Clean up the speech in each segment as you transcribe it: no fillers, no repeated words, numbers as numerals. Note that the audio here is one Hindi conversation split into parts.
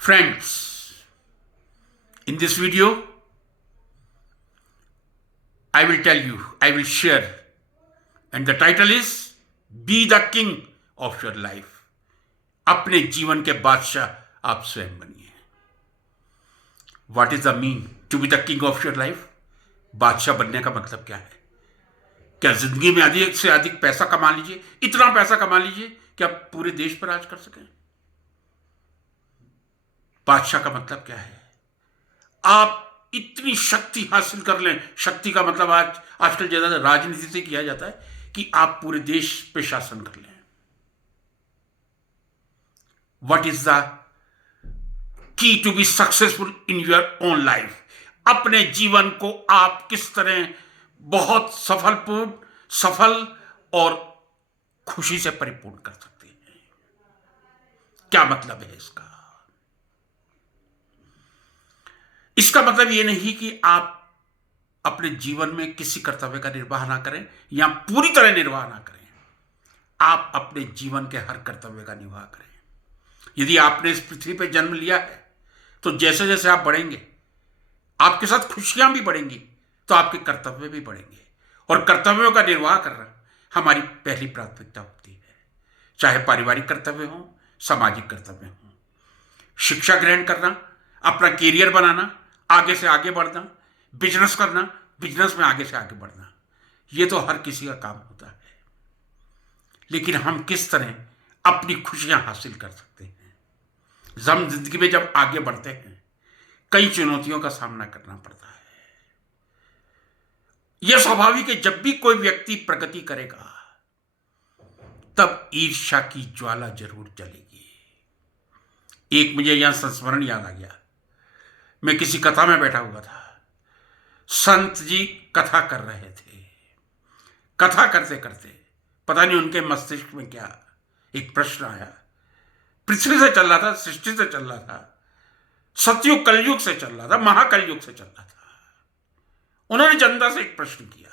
Friends, in this video, I will share, and the title is Be the King of Your Life. अपने जीवन के बादशाह आप स्वयं बनिए. What is the mean to be the king of your life? बादशाह बनने का मतलब क्या है? क्या जिंदगी में अधिक से अधिक पैसा कमा लीजिए, इतना पैसा कमा लीजिए कि आप पूरे देश पर राज कर सकें? बादशाह का मतलब क्या है? आप इतनी शक्ति हासिल कर लें. शक्ति का मतलब आजकल ज्यादा राजनीति से किया जाता है कि आप पूरे देश पे शासन कर लें. What is the key to be successful in your own life? अपने जीवन को आप किस तरह बहुत सफल और खुशी से परिपूर्ण कर सकते हैं? क्या मतलब है इसका? इसका मतलब यह नहीं कि आप अपने जीवन में किसी कर्तव्य का निर्वाह ना करें या पूरी तरह निर्वाह ना करें. आप अपने जीवन के हर कर्तव्य का निर्वाह करें. यदि आपने इस पृथ्वी पर जन्म लिया है तो जैसे जैसे आप बढ़ेंगे आपके साथ खुशियां भी बढ़ेंगी, तो आपके कर्तव्य भी बढ़ेंगे. और कर्तव्यों का निर्वाह करना हमारी पहली प्राथमिकता होती है. चाहे पारिवारिक कर्तव्य हो, सामाजिक कर्तव्य हो, शिक्षा ग्रहण करना, अपना कैरियर बनाना, आगे से आगे बढ़ना, बिजनेस करना, बिजनेस में आगे से आगे बढ़ना, यह तो हर किसी का काम होता है. लेकिन हम किस तरह अपनी खुशियां हासिल कर सकते हैं? हम जिंदगी में जब आगे बढ़ते हैं कई चुनौतियों का सामना करना पड़ता है. यह स्वाभाविक है. जब भी कोई व्यक्ति प्रगति करेगा तब ईर्ष्या की ज्वाला जरूर जलेगी. एक मुझे यहां संस्मरण याद आ गया. मैं किसी कथा में बैठा हुआ था. संत जी कथा कर रहे थे. कथा करते करते पता नहीं उनके मस्तिष्क में क्या एक प्रश्न आया. पृथ्वी से चल रहा था, सृष्टि से चल रहा था, सतयुग कलयुग से चल रहा था, महाकलयुग से चल रहा था. उन्होंने जनता से एक प्रश्न किया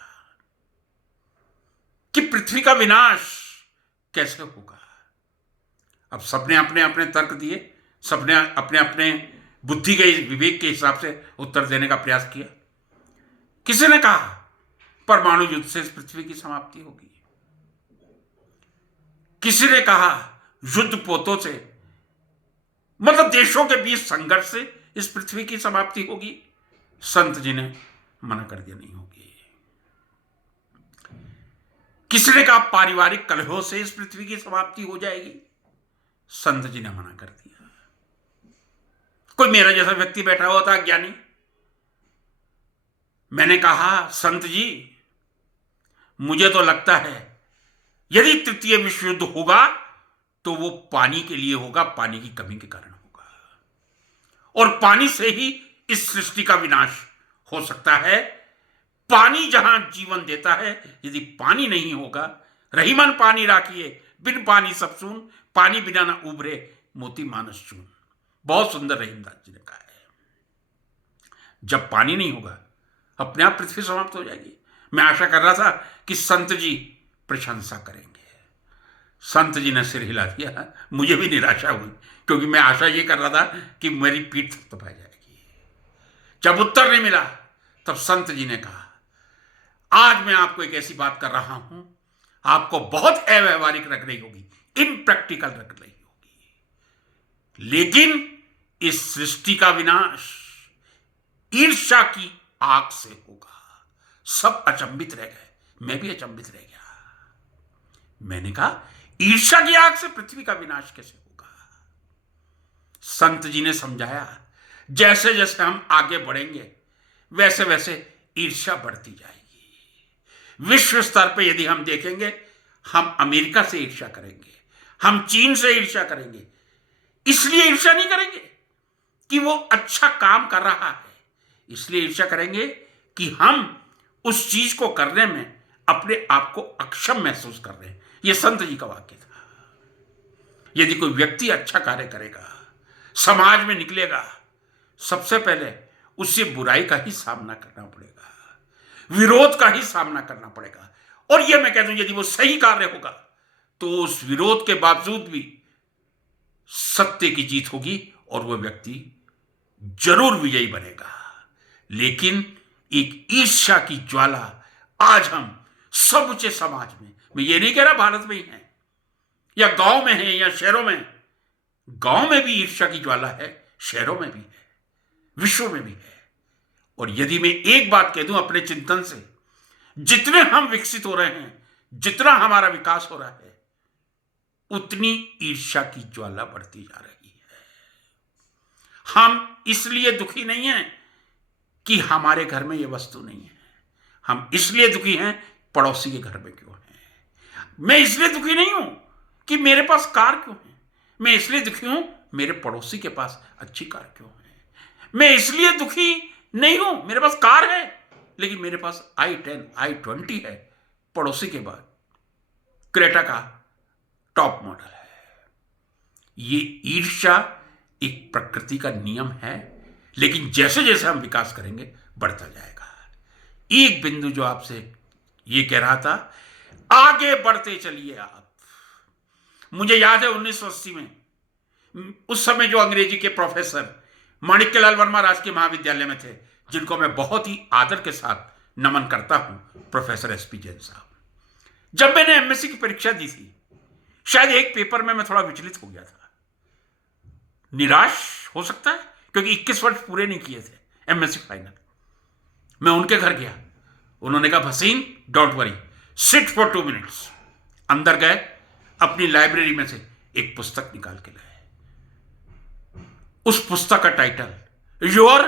कि पृथ्वी का विनाश कैसे होगा. अब सबने अपने अपने तर्क दिए, सबने अपने अपने बुद्धि के विवेक के हिसाब से उत्तर देने का प्रयास किया. किसी ने कहा परमाणु युद्ध से इस पृथ्वी की समाप्ति होगी. किसी ने कहा युद्ध पोतों से, मतलब देशों के बीच संघर्ष से इस पृथ्वी की समाप्ति होगी. संत जी ने मना कर दिया, नहीं होगी. किसी ने कहा पारिवारिक कलहों से इस पृथ्वी की समाप्ति हो जाएगी. संत जी ने मना कर दिया. कोई मेरा जैसा व्यक्ति बैठा हुआ था, ज्ञानी. मैंने कहा संत जी, मुझे तो लगता है यदि तृतीय विश्व युद्ध होगा तो वो पानी के लिए होगा, पानी की कमी के कारण होगा. और पानी से ही इस सृष्टि का विनाश हो सकता है. पानी जहां जीवन देता है, यदि पानी नहीं होगा, रहीमन पानी राखिए, बिन पानी सब सून, पानी बिना ना उभरे मोती मानस चून. बहुत सुंदर रहीमदास जी ने कहा है. जब पानी नहीं होगा अपने आप पृथ्वी समाप्त हो जाएगी. मैं आशा कर रहा था कि संत जी प्रशंसा करेंगे. संत जी ने सिर हिला दिया. मुझे भी निराशा हुई, क्योंकि मैं आशा ये कर रहा था कि मेरी पीठ थपथपा जाएगी. जब उत्तर नहीं मिला तब संत जी ने कहा, आज मैं आपको एक ऐसी बात कर रहा हूं, आपको बहुत अव्यवहारिक लग रही होगी, इनप्रैक्टिकल लग रही होगी, लेकिन इस सृष्टि का विनाश ईर्ष्या की आग से होगा. सब अचंभित रह गए, मैं भी अचंभित रह गया. मैंने कहा ईर्ष्या की आग से पृथ्वी का विनाश कैसे होगा? संत जी ने समझाया, जैसे जैसे हम आगे बढ़ेंगे वैसे वैसे ईर्ष्या बढ़ती जाएगी. विश्व स्तर पर यदि हम देखेंगे, हम अमेरिका से ईर्ष्या करेंगे, हम चीन से ईर्ष्या करेंगे. इसलिए ईर्ष्या नहीं करेंगे कि वो अच्छा काम कर रहा है, इसलिए ईर्ष्या करेंगे कि हम उस चीज को करने में अपने आप को अक्षम महसूस कर रहे हैं. यह संत जी का वाक्य था. यदि कोई व्यक्ति अच्छा कार्य करेगा, समाज में निकलेगा, सबसे पहले उससे बुराई का ही सामना करना पड़ेगा, विरोध का ही सामना करना पड़ेगा. और यह मैं कहता हूं, यदि वो सही कार्य होगा तो उस विरोध के बावजूद भी सत्य की जीत होगी और वह व्यक्ति जरूर विजयी बनेगा। लेकिन एक ईर्ष्या की ज्वाला आज हम समूचे समाज में, मैं ये नहीं कह रहा भारत में ही है या गांव में है या शहरों में, गांव में भी ईर्ष्या की ज्वाला है, शहरों में भी है, विश्व में भी है। और यदि मैं एक बात कह दूं अपने चिंतन से, जितने हम विकसित हो रहे हैं, जितना हमारा विकास हो रहा है, उतनी ईर्ष्या की ज्वाला बढ़ती जा रही है। हम इसलिए दुखी नहीं हैं कि हमारे घर में यह वस्तु नहीं है, हम इसलिए दुखी हैं पड़ोसी के घर में क्यों है। मैं इसलिए दुखी नहीं हूं कि मेरे पास कार क्यों है, मैं इसलिए दुखी हूं मेरे पड़ोसी के पास अच्छी कार क्यों है। मैं इसलिए दुखी नहीं हूं मेरे पास कार है लेकिन मेरे पास i10 i20 है, पड़ोसी के बाद क्रेटा का टॉप मॉडल है। ये ईर्ष्या एक प्रकृति का नियम है, लेकिन जैसे जैसे हम विकास करेंगे बढ़ता जाएगा। एक बिंदु जो आपसे ये कह रहा था, आगे बढ़ते चलिए आप। मुझे याद है 1980 में, उस समय जो अंग्रेजी के प्रोफेसर माणिक्यलाल वर्मा राजकीय महाविद्यालय में थे, जिनको मैं बहुत ही आदर के साथ नमन करता हूं, प्रोफेसर एसपी जैन साहब। जब मैंने एमएससी की परीक्षा दी थी, शायद एक पेपर में मैं थोड़ा विचलित हो गया था, निराश हो सकता है क्योंकि 21 वर्ष पूरे नहीं किए थे एमएससी फाइनल। मैं उनके घर गया, उन्होंने कहा Bhasin don't worry, sit for 2 minutes. अंदर गए, अपनी लाइब्रेरी में से एक पुस्तक निकाल के लाए। उस पुस्तक का title Your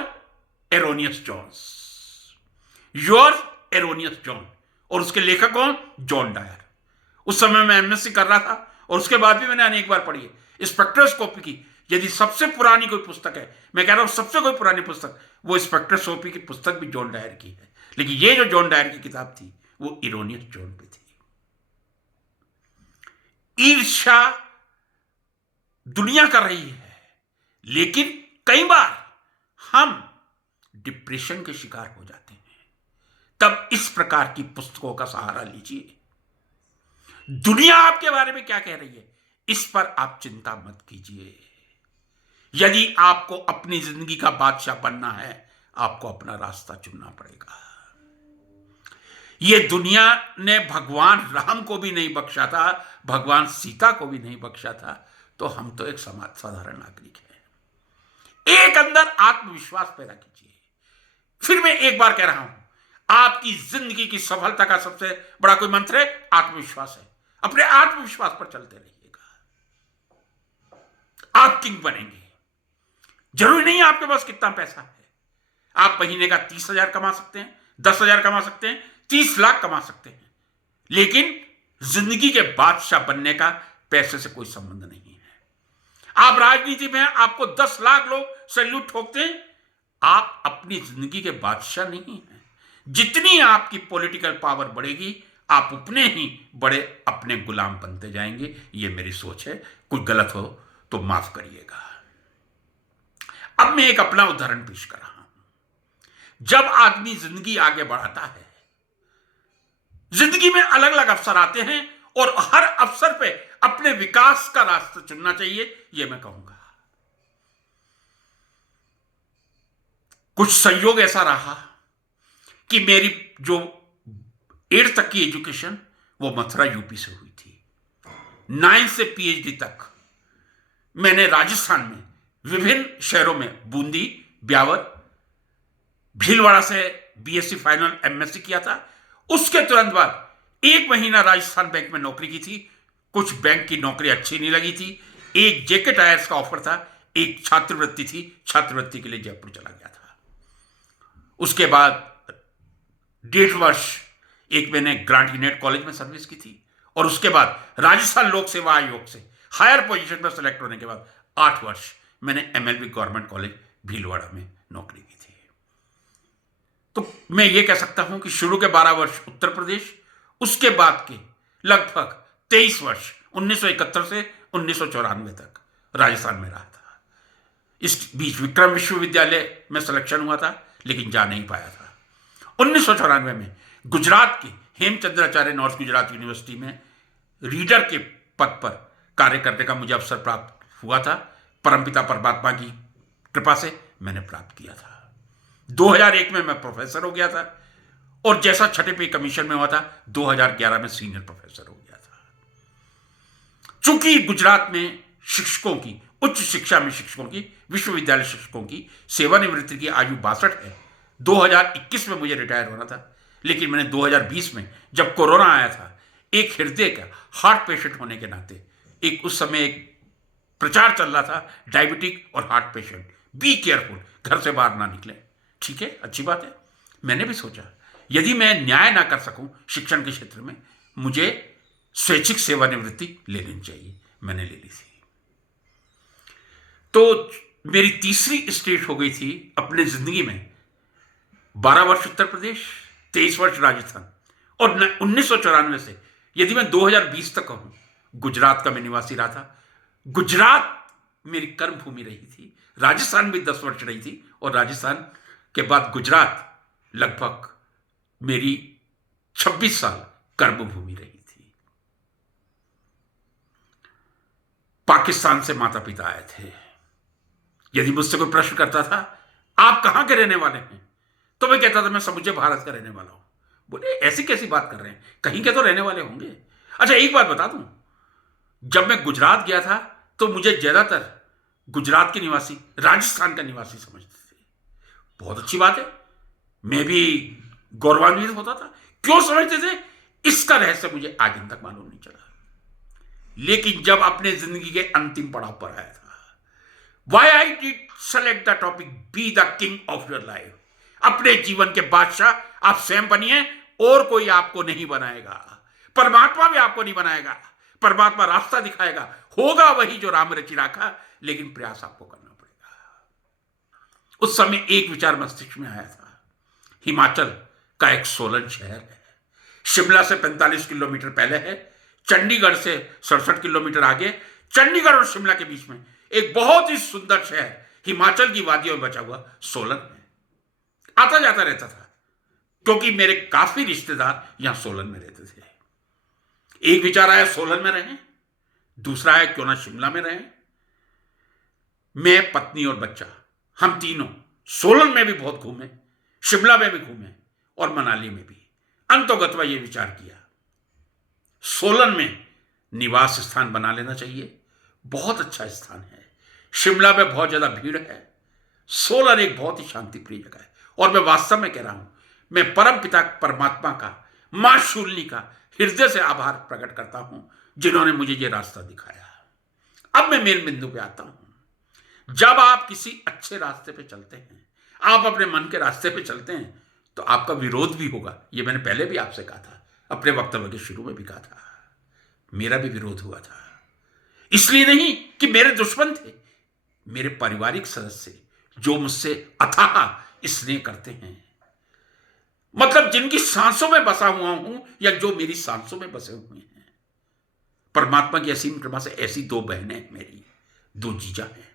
Erroneous Zones, Your Erroneous Zone, और उसके लेखक कौन, जॉन डायर। उस समय मैं एमएससी कर रहा था और उसके बाद भी मैंने अनेक बार पढ़ी है। स्पेक्ट्रोस्कोपी की यदि सबसे पुरानी कोई पुस्तक है, मैं कह रहा हूं सबसे कोई पुरानी पुस्तक, वो स्पेक्ट्रोस्कोपी की पुस्तक भी जॉन डायर की है। लेकिन ये जो जॉन डायर की किताब थी वो इरोनियस जॉन पे थी। ईर्ष्या दुनिया कर रही है, लेकिन कई बार हम डिप्रेशन के शिकार हो जाते हैं। तब इस प्रकार की पुस्तकों का सहारा लीजिए। दुनिया आपके बारे में क्या कह रही है, इस पर आप चिंता मत कीजिए। यदि आपको अपनी जिंदगी का बादशाह बनना है, आपको अपना रास्ता चुनना पड़ेगा। यह दुनिया ने भगवान राम को भी नहीं बख्शा था, भगवान सीता को भी नहीं बख्शा था, तो हम तो एक साधारण नागरिक हैं। एक अंदर आत्मविश्वास पैदा कीजिए। फिर मैं एक बार कह रहा हूं, आपकी जिंदगी की सफलता का सबसे बड़ा कोई मंत्र है, आत्मविश्वास है। अपने आत्मविश्वास पर चलते रहिएगा, आप किंग बनेंगे। जरूरी नहीं है आपके पास कितना पैसा है, आप महीने का 30,000 कमा सकते हैं, 10,000 कमा सकते हैं, 30 लाख कमा सकते हैं, लेकिन जिंदगी के बादशाह बनने का पैसे से कोई संबंध नहीं है। आप राजनीति में हैं, आपको 10 लाख लोग सैल्यूट ठोकते हैं, आप अपनी जिंदगी के बादशाह नहीं हैं। जितनी आपकी पॉलिटिकल पावर बढ़ेगी, आप उतने ही बड़े अपने गुलाम बनते जाएंगे। ये मेरी सोच है, कुछ गलत हो तो माफ करिएगा। अब मैं एक अपना उदाहरण पेश कर रहा हूं। जब आदमी जिंदगी आगे बढ़ाता है, जिंदगी में अलग अलग अवसर आते हैं और हर अवसर पे अपने विकास का रास्ता चुनना चाहिए, यह मैं कहूंगा। कुछ संयोग ऐसा रहा कि मेरी जो 8th तक की एजुकेशन वो मथुरा यूपी से हुई थी। 9 से पीएचडी तक मैंने राजस्थान में विभिन्न शहरों में बूंदी, ब्यावर, भीलवाड़ा से बीएससी फाइनल एमएससी किया था। उसके तुरंत बाद 1 महीना राजस्थान बैंक में नौकरी की थी। कुछ बैंक की नौकरी अच्छी नहीं लगी थी। एक जेके टायर्स का ऑफर था, एक छात्रवृत्ति थी, छात्रवृत्ति के लिए जयपुर चला गया था। उसके बाद 1.5 वर्ष एक मैंने ग्रांट यूनिट कॉलेज में सर्विस की थी, और उसके बाद राजस्थान लोक सेवा आयोग से हायर पोजीशन पर सेलेक्ट होने के बाद 8 वर्ष मैंने एमएलबी गवर्नमेंट कॉलेज भीलवाड़ा में नौकरी की थी। तो मैं ये कह सकता हूं कि शुरू के 12 वर्ष उत्तर प्रदेश, उसके बाद के लगभग 23 वर्ष 1971 से 1994 तक राजस्थान में रहा था। इस बीच विक्रम विश्वविद्यालय में सिलेक्शन हुआ था, लेकिन जा नहीं पाया था। 1994 में गुजरात के हेमचंद्राचार्य नॉर्थ गुजरात यूनिवर्सिटी में रीडर के पद पर कार्य करने का मुझे अवसर प्राप्त हुआ था। परमपिता परमात्मा की कृपा से मैंने प्राप्त किया था। 2001 में मैं प्रोफेसर हो गया था और जैसा छठे पे कमीशन में हुआ था 2011 में सीनियर प्रोफेसर हो गया था। चूंकि गुजरात में शिक्षकों की, उच्च शिक्षा में शिक्षकों की, विश्वविद्यालय शिक्षकों की सेवानिवृत्ति की आयु 62 है। 2021 में मुझे रिटायर होना था, लेकिन मैंने 2020 में जब कोरोना आया था, एक हृदय का हार्ट पेशेंट होने के नाते, एक उस समय एक प्रचार चल रहा था, डायबिटिक और हार्ट पेशेंट, बी केयरफुल, घर से बाहर ना निकले। ठीक है, अच्छी बात है। मैंने भी सोचा यदि मैं न्याय ना कर सकूं शिक्षण के क्षेत्र में, मुझे स्वैच्छिक सेवानिवृत्ति ले लेनी चाहिए। मैंने ले ली थी। तो मेरी तीसरी स्टेट हो गई थी अपने जिंदगी में। 12 वर्ष उत्तर प्रदेश, 23 वर्ष राजस्थान, और 1994 से यदि मैं 2020 तक कहूं, गुजरात का मैं निवासी रहा था। गुजरात मेरी कर्म भूमि रही थी। राजस्थान भी 10 वर्ष रही थी और राजस्थान के बाद गुजरात लगभग मेरी 26 साल कर्म भूमि रही थी। पाकिस्तान से माता पिता आए थे। यदि मुझसे कोई प्रश्न करता था आप कहां के रहने वाले हैं, तो मैं कहता था मैं समूचे भारत का रहने वाला हूं। बोले ऐसी कैसी बात कर रहे हैं, कहीं के तो रहने वाले होंगे। अच्छा एक बात बता दूं, जब मैं गुजरात गया था तो मुझे ज्यादातर गुजरात के निवासी राजस्थान का निवासी समझते थे। बहुत अच्छी बात है, मैं भी गौरवान्वित होता था। क्यों समझते थे, इसका रहस्य मुझे आज दिन तक मालूम नहीं चला। लेकिन जब अपने जिंदगी के अंतिम पड़ाव पर आया था, why I did select the topic be the king of your life. अपने जीवन के बादशाह आप स्वयं बनिए, और कोई आपको नहीं बनाएगा। परमात्मा भी आपको नहीं बनाएगा। परमात्मा रास्ता दिखाएगा, होगा वही जो राम रचि राखा, लेकिन प्रयास आपको करना पड़ेगा। उस समय एक विचार मस्तिष्क में आया था, हिमाचल का एक सोलन शहर है, शिमला से 45 किलोमीटर पहले है, चंडीगढ़ से 67 किलोमीटर आगे, चंडीगढ़ और शिमला के बीच में एक बहुत ही सुंदर शहर हिमाचल की वादियों में बचा हुआ सोलन में आता जाता रहता था, क्योंकि मेरे काफी रिश्तेदार यहां सोलन में रहते थे। एक विचार आया सोलन में रहें, दूसरा है क्यों ना शिमला में रहें। मैं, पत्नी और बच्चा, हम तीनों सोलन में भी बहुत घूमे, शिमला में भी घूमे और मनाली में भी। अंतोगत्वा ये विचार किया सोलन में निवास स्थान बना लेना चाहिए, बहुत अच्छा स्थान है। शिमला में बहुत ज्यादा भीड़ है, सोलन एक बहुत ही शांति प्रिय जगह है। और मैं वास्तव में कह रहा हूं, मैं परम पिता परमात्मा का, मां शूलिनी का हृदय से आभार प्रकट करता हूं, जिन्होंने मुझे ये रास्ता दिखाया। अब मैं मेन बिंदु पे आता हूं। जब आप किसी अच्छे रास्ते पे चलते हैं, आप अपने मन के रास्ते पे चलते हैं, तो आपका विरोध भी होगा। ये मैंने पहले भी आपसे कहा था, अपने वक्तव्य के शुरू में भी कहा था। मेरा भी विरोध हुआ था, इसलिए नहीं कि मेरे दुश्मन थे, मेरे पारिवारिक सदस्य जो मुझसे अथाह स्नेह करते हैं, मतलब जिनकी सांसों में बसा हुआ हूं या जो मेरी सांसों में बसे हुए हैं। परमात्मा की असीम कृपा से ऐसी 2 बहनें हैं मेरी, 2 जीजा हैं।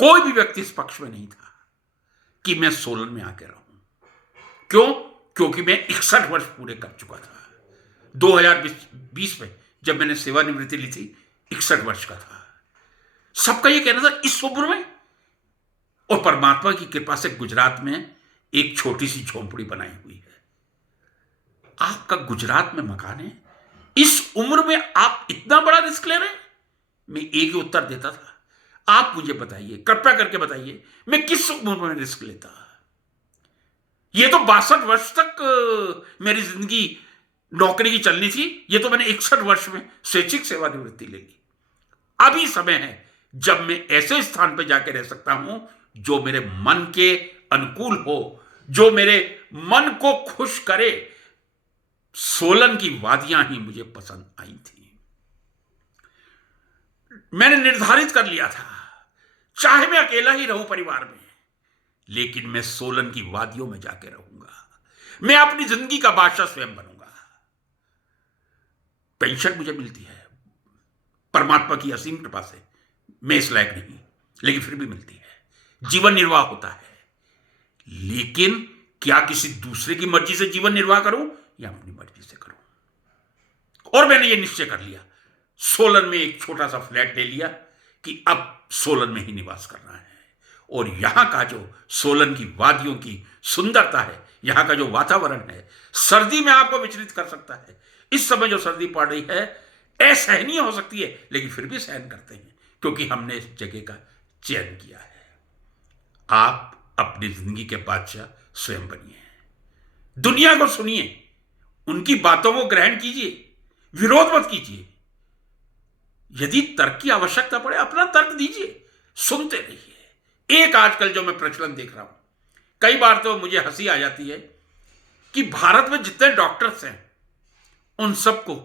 कोई भी व्यक्ति इस पक्ष में नहीं था कि मैं सोलन में आके रहूं। क्यों? क्योंकि मैं 61 वर्ष पूरे कर चुका था। 2020 में जब मैंने सेवानिवृत्ति ली थी, 61 वर्ष का था। सबका यह कहना था इस उम्र में, और परमात्मा की कृपा से गुजरात में एक छोटी सी झोंपड़ी बनाई हुई है। आपका गुजरात में मकान है, इस उम्र में आप इतना बड़ा रिस्क ले रहे हैं? मैं एक ही उत्तर देता था, आप मुझे बताइए, कृपया करके बताइए, मैं किस उम्र में रिस्क लेता? ये तो 62 वर्ष तक मेरी जिंदगी नौकरी की चलनी थी, ये तो मैंने 61 वर्ष में स्वैच्छिक सेवानिवृत्ति ले ली। अभी समय है जब मैं ऐसे स्थान पर जाकर रह सकता हूं जो मेरे मन के अनुकूल हो, जो मेरे मन को खुश करे। सोलन की वादियां ही मुझे पसंद आई थी। मैंने निर्धारित कर लिया था, चाहे मैं अकेला ही रहूं परिवार में, लेकिन मैं सोलन की वादियों में जाके रहूंगा। मैं अपनी जिंदगी का बादशाह स्वयं बनूंगा। पेंशन मुझे मिलती है परमात्मा की असीम कृपा से, मैं इस लायक नहीं, लेकिन फिर भी मिलती है। जीवन निर्वाह होता है, लेकिन क्या किसी दूसरे की मर्जी से जीवन निर्वाह करूं या अपनी मर्जी से करूं? और मैंने ये निश्चय कर लिया, सोलन में एक छोटा सा फ्लैट ले लिया कि अब सोलन में ही निवास करना है। और यहां का जो सोलन की वादियों की सुंदरता है, यहां का जो वातावरण है, सर्दी में आपको विचलित कर सकता है। इस समय जो सर्दी पड़ रही है असहनीय हो सकती है, लेकिन फिर भी सहन करते हैं क्योंकि हमने इस जगह का चयन किया है। आप अपनी जिंदगी के बादशाह स्वयं बनिए। दुनिया को सुनिए, उनकी बातों को ग्रहण कीजिए, विरोध मत कीजिए। यदि तर्क की आवश्यकता पड़े अपना तर्क दीजिए, सुनते रहिए। एक आजकल जो मैं प्रचलन देख रहा हूं, कई बार तो मुझे हंसी आ जाती है कि भारत में जितने डॉक्टर्स हैं उन सबको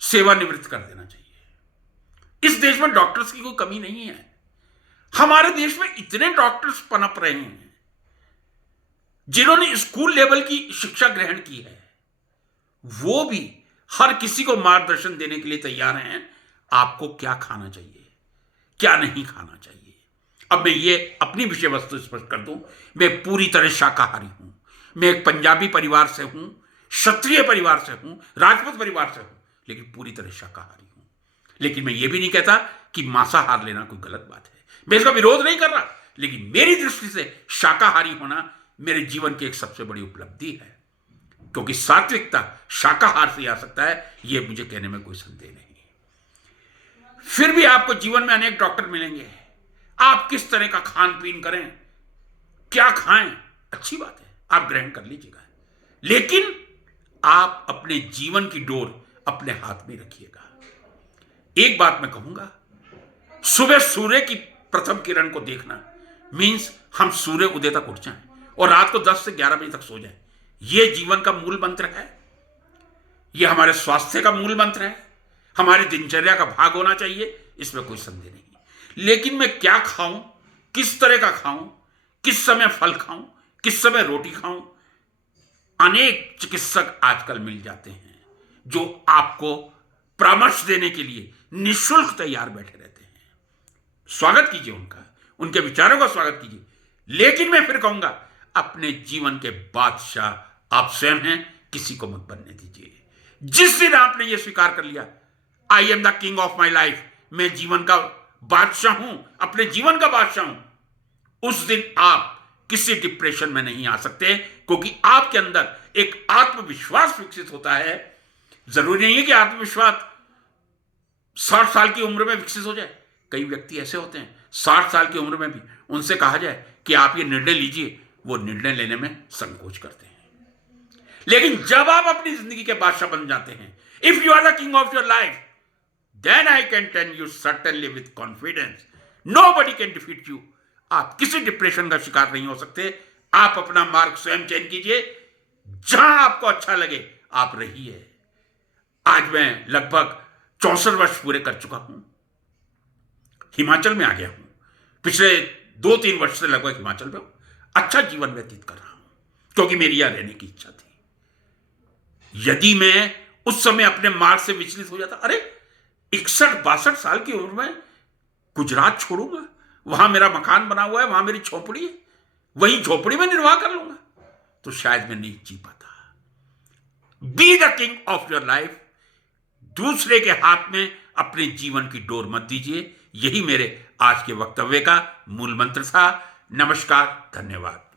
सेवानिवृत्त कर देना चाहिए। इस देश में डॉक्टर्स की कोई कमी नहीं है। हमारे देश में इतने डॉक्टर्स पनप रहे हैं जिन्होंने स्कूल लेवल की शिक्षा ग्रहण की है, वो भी हर किसी को मार्गदर्शन देने के लिए तैयार हैं आपको क्या खाना चाहिए, क्या नहीं खाना चाहिए। अब मैं ये अपनी विषय वस्तु स्पष्ट कर दूं, मैं पूरी तरह शाकाहारी हूं। मैं एक पंजाबी परिवार से हूं, क्षत्रिय परिवार से हूं, राजपूत परिवार से हूं, लेकिन पूरी तरह शाकाहारी हूं। लेकिन मैं ये भी नहीं कहता कि मांसाहार लेना कोई गलत बात है, मैं इसका विरोध नहीं कर रहा, लेकिन मेरी दृष्टि से शाकाहारी होना मेरे जीवन की एक सबसे बड़ी उपलब्धि है, क्योंकि सात्विकता शाकाहार से आ सकता है, यह मुझे कहने में कोई संदेह नहीं। फिर भी आपको जीवन में अनेक डॉक्टर मिलेंगे। आप किस तरह का खान पीन करें, क्या खाएं, अच्छी बात है, आप ग्रहण कर लीजिएगा, लेकिन आप अपने जीवन की डोर अपने हाथ में रखिएगा। एक बात मैं कहूंगा, सुबह सूर्य की प्रथम किरण को देखना मींस हम सूर्य उदय तक उठ जाएं और रात को 10 से 11 बजे तक सो जाएं। यह जीवन का मूल मंत्र है, यह हमारे स्वास्थ्य का मूल मंत्र है, हमारी दिनचर्या का भाग होना चाहिए, इसमें कोई संदेह नहीं। लेकिन मैं क्या खाऊं, किस तरह का खाऊं, किस समय फल खाऊं, किस समय रोटी खाऊं, अनेक चिकित्सक आजकल मिल जाते हैं जो आपको परामर्श देने के लिए निःशुल्क तैयार बैठे रहते हैं। स्वागत कीजिए उनका, उनके विचारों का स्वागत कीजिए, लेकिन मैं फिर कहूंगा अपने जीवन के बादशाह आप स्वयं हैं, किसी को मत बनने दीजिए। जिस दिन आपने यह स्वीकार कर लिया I am the king of my life, मैं जीवन का बादशाह हूं, अपने जीवन का बादशाह हूं, उस दिन आप किसी डिप्रेशन में नहीं आ सकते, क्योंकि आपके अंदर एक आत्मविश्वास विकसित होता है। जरूरी नहीं है कि आत्मविश्वास 60 साल की उम्र में विकसित हो जाए। कई व्यक्ति ऐसे होते हैं 60 साल की उम्र में भी उनसे कहा जाए कि आप ये निर्णय लीजिए, वो निर्णय लेने में संकोच करते हैं। लेकिन जब आप अपनी जिंदगी के बादशाह बन जाते हैं, if you are the king of your life, then I can tell you certainly with confidence, nobody can defeat you. आप किसी डिप्रेशन का शिकार नहीं हो सकते। आप अपना मार्ग स्वयं चयन कीजिए, जहां आपको अच्छा लगे आप रहिए। आज मैं लगभग 64 वर्ष पूरे कर चुका हूं, हिमाचल में आ गया हूं, पिछले 2-3 वर्ष से लगभग हिमाचल में अच्छा जीवन व्यतीत कर रहा हूं, क्योंकि मेरी यहां रहने की इच्छा थी। यदि मैं उस समय अपने मार्ग से विचलित हो जाता, अरे 61-62 साल की उम्र में गुजरात छोड़ूंगा, वहां मेरा मकान बना हुआ है, वहां मेरी झोपड़ी है, वहीं झोपड़ी में निर्वाह कर लूंगा, तो शायद मैं नहीं जी पाता। B the king of your life, दूसरे के हाथ में अपने जीवन की डोर मत दीजिए। यही मेरे आज के वक्तव्य का मूल मंत्र था। नमस्कार, धन्यवाद।